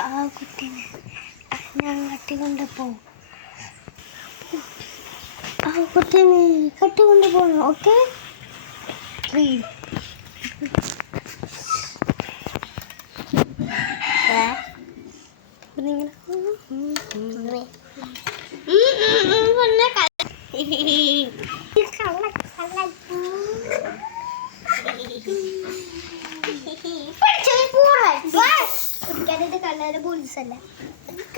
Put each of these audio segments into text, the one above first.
ആ കുട്ടീനെ ഞാൻ കട്ടിക്കൊണ്ട് പോകും. ആ കുട്ടീനെ കട്ടിക്കൊണ്ട് പോകണം. ഓക്കെ കള്ളയുടെ പോലീസല്ല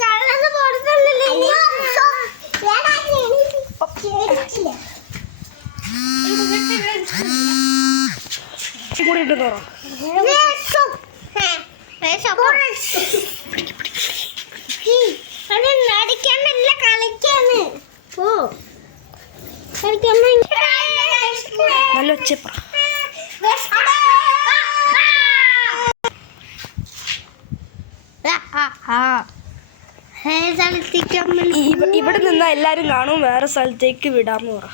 കള്ളന്റെ പോലീസല്ലേ നടിക്കാണ്ടല്ല കളിക്കാന്ന് നല്ല ഒച്ചപ്പ ഇവിടെ നിന്നാ എല്ലാരും കാണും. വേറെ സ്ഥലത്തേക്ക് വിടാന്ന് പറ.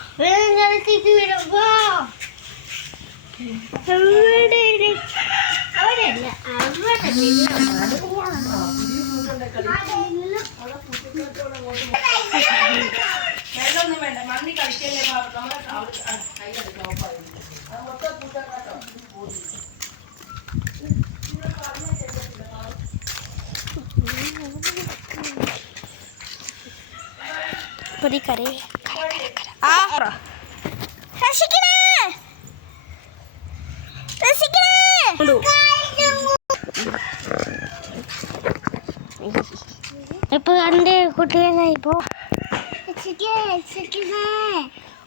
ഇപ്പൊ കണ്ട് കുട്ടികളെ ഇപ്പോ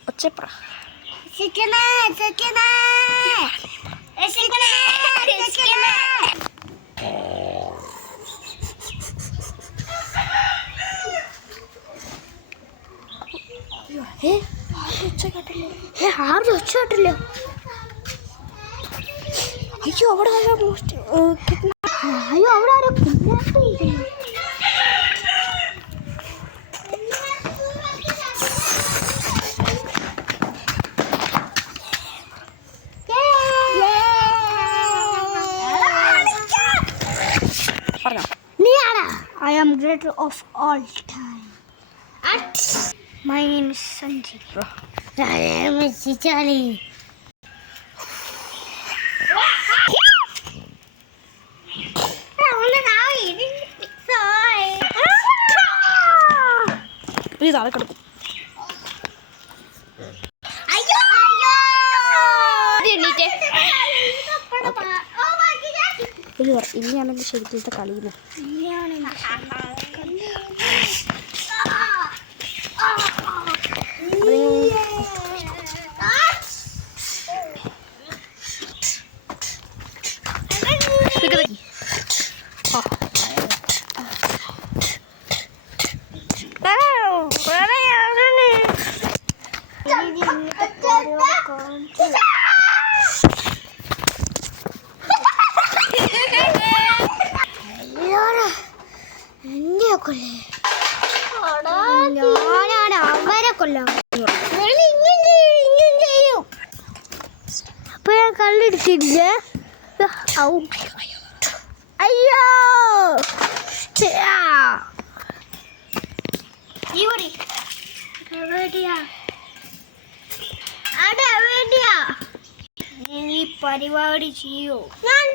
ഒച്ചപ്ര ആരും ഒച്ച കേട്ടില്ല. അയ്യോ അവിടെ അയ്യോ അവിടെ ആരോ kidnap. I am greater of all time. My name is Sanjeev. I am Chichali. Please, I'll cut. Ayo! ഇനിയാണെങ്കിൽ ശരിക്കും കളിയുന്നു. അവരെ കൊല്ലാം. അപ്പൊ ഞാൻ കല്ലെടുത്തില്ല. അയ്യോ ഈ പരിപാടി ചെയ്യോ? ഞാൻ